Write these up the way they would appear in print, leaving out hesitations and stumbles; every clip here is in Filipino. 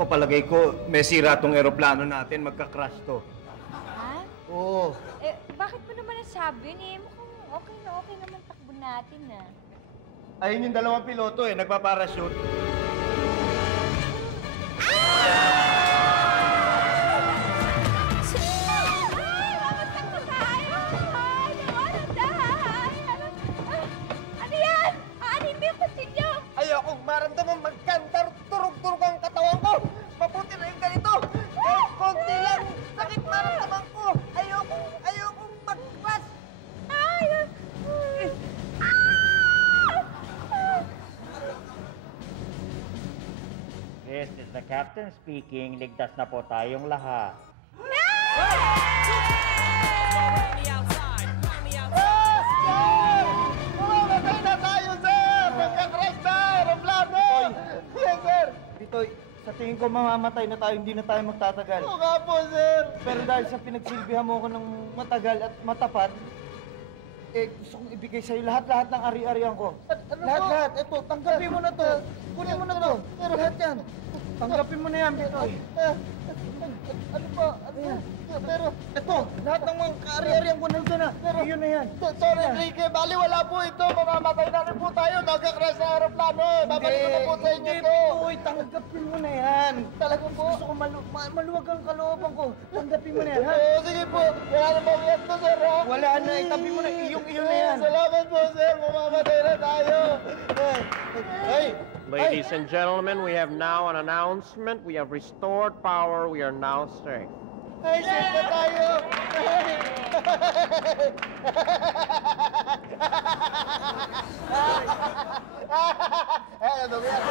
Naku, palagay ko, may sira tong eroplano natin. Magka-crash to. Ha? Oo. Eh, bakit mo naman nasabi yun eh? Mukhang okay naman takbo natin ah. Ayun yung dalawang piloto eh, nagpa-parachute. Ayokong maramdaman magkantar-turog-turog ang katawan ko. Mabuti na yung ganito. Konti lang sakit maramdaman ko. Ayokong mag-crash. This is the captain speaking. Ligtas na po tayong lahat. Mamamatay na tayo, sir! Magka-crash na! Aeroplano! Yes, sir! Pitoy, sa tingin ko mamamatay na tayo, hindi na tayo magtatagal. Oo nga po, sir! Pero dahil sa pinagsilbihan mo ko ng matagal at matapat, eh gusto kong ibigay sa'yo lahat-lahat ng ari-arian ko. Lahat-lahat. Ito, tanggapin mo na to. Kunin mo na to. Pero lahat yan. Tanggapin mo na yan, Pitoy. Ano po? Pero, Ito, lahat ng mga ari-arian ko nandun na. Pero, yun na yan. sorry, Enrique. Bali, wala po ito. Mamamatay na rin po tayo. Magka-crash na aeroplano. Babalik ko na po sa inyo Hindi, to. Pitoy, tanggapin mo na yan. Talagang po. Gusto ko maluwag ang kalooban ko. Tanggapin mo na yan, ha? Oo, sige po. Wala na bang yan to, sir, ha? Wala na, itabi mo na. Iyong-iyo na yan. Salamat po, sir. Mamamatay na tayo. Ay! Ladies and gentlemen, we have now an announcement. We have restored power. We are now safe. Ay, safe na tayo. Ay, ano ba yan?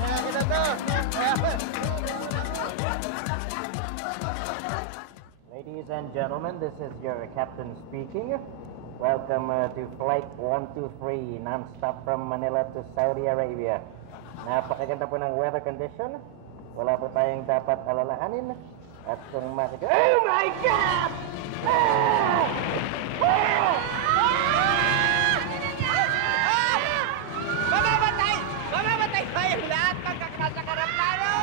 Ayan na to. Ladies and gentlemen, this is your captain speaking. Welcome to Flight 123, non-stop from Manila to Saudi Arabia. Napakaganda po ng weather condition. Wala po tayong dapat alalahanin. At kung makikita... Oh my God! Mamamatay! Mamamatay tayong lahat pagkakasa karaplano!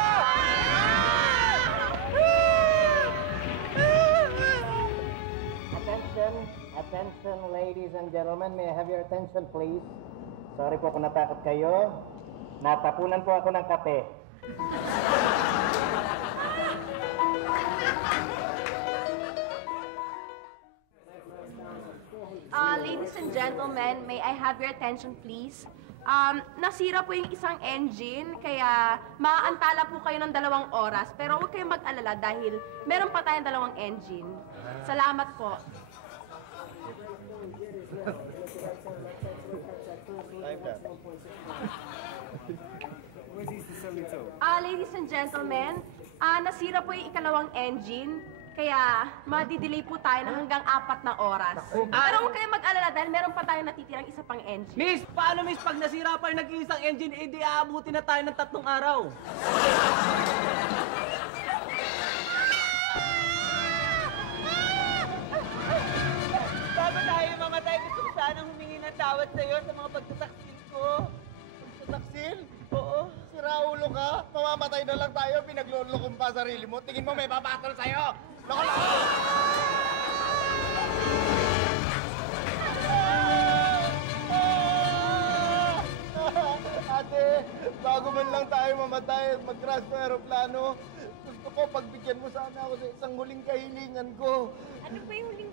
Attention, ladies and gentlemen. May I have your attention, please? Sorry po kung natakot kayo. Natapunan po ako ng kape. Ladies and gentlemen, may I have your attention, please? Nasira po yung isang engine, kaya maaantala po kayo ng 2 oras. Pero huwag kayong mag-alala dahil meron pa tayong 2 engine. Salamat po. Ladies and gentlemen, nasira po yung 2 engine, kaya madidelay po tayo ng hanggang 4 na oras. Pero huwag kayong mag-alala dahil meron pa tayong natitirang isa pang engine. Miss, paano miss pag nasira pa yung nag-iisang engine, eh di aabuti na tayo ng 3 araw. Bago tayo mamatay, gusto ko sanang humingi ng tawad sa'yo sa mga pagtataksil ko. Taksil? Oo. Sira ulo ka? Mamamatay na lang tayo, pinaglulokong pa sarili mo. Tingin mo may papatol sa'yo. Loko-loko! Ate, bago man lang tayo mamatay at mag-crash ng aeroplano, gusto ko pagbigyan mo sana ako sa isang huling kahilingan ko. Ano ba yung huling...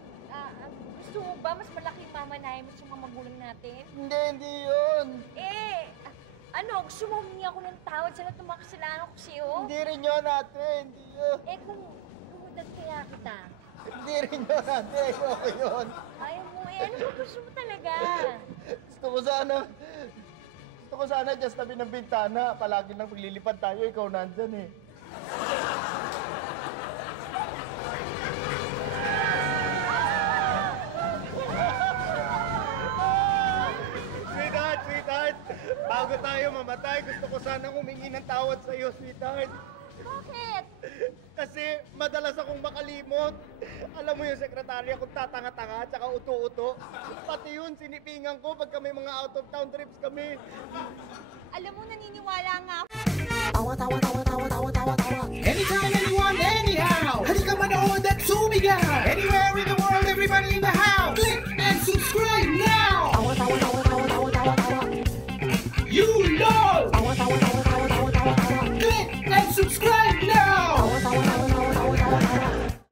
gusto mo ba mas malaki yung mamanahin mo sa mga magulang natin? Hindi yun. Gusto mo humingi ako ng tawad sa lahat ng mga kasalanan ko sa'yo? Hindi rin yun, ate. Hindi yun. Kung bumudag kaya kita. Hindi rin yun, ate. Okay yun. Ayaw mo ano ba gusto mo talaga? Gusto ko sana just tabi ng bintana. Palagi nang paglilipad tayo, ikaw nandyan eh. Sweetheart! Bago tayo mamatay, gusto ko sana humingi ng tawad sa'yo, sweetheart. Bakit? Kasi madalas akong makalimot. Alam mo yung sekretarya kung tatanga-tanga at saka uto-uto. Pati yun, sinipingan ko pagka may mga out-of-town trips kami. Alam mo, naniniwala nga ako. Anytime, anyone, anyhow. Halika manood at sumigaw. Anywhere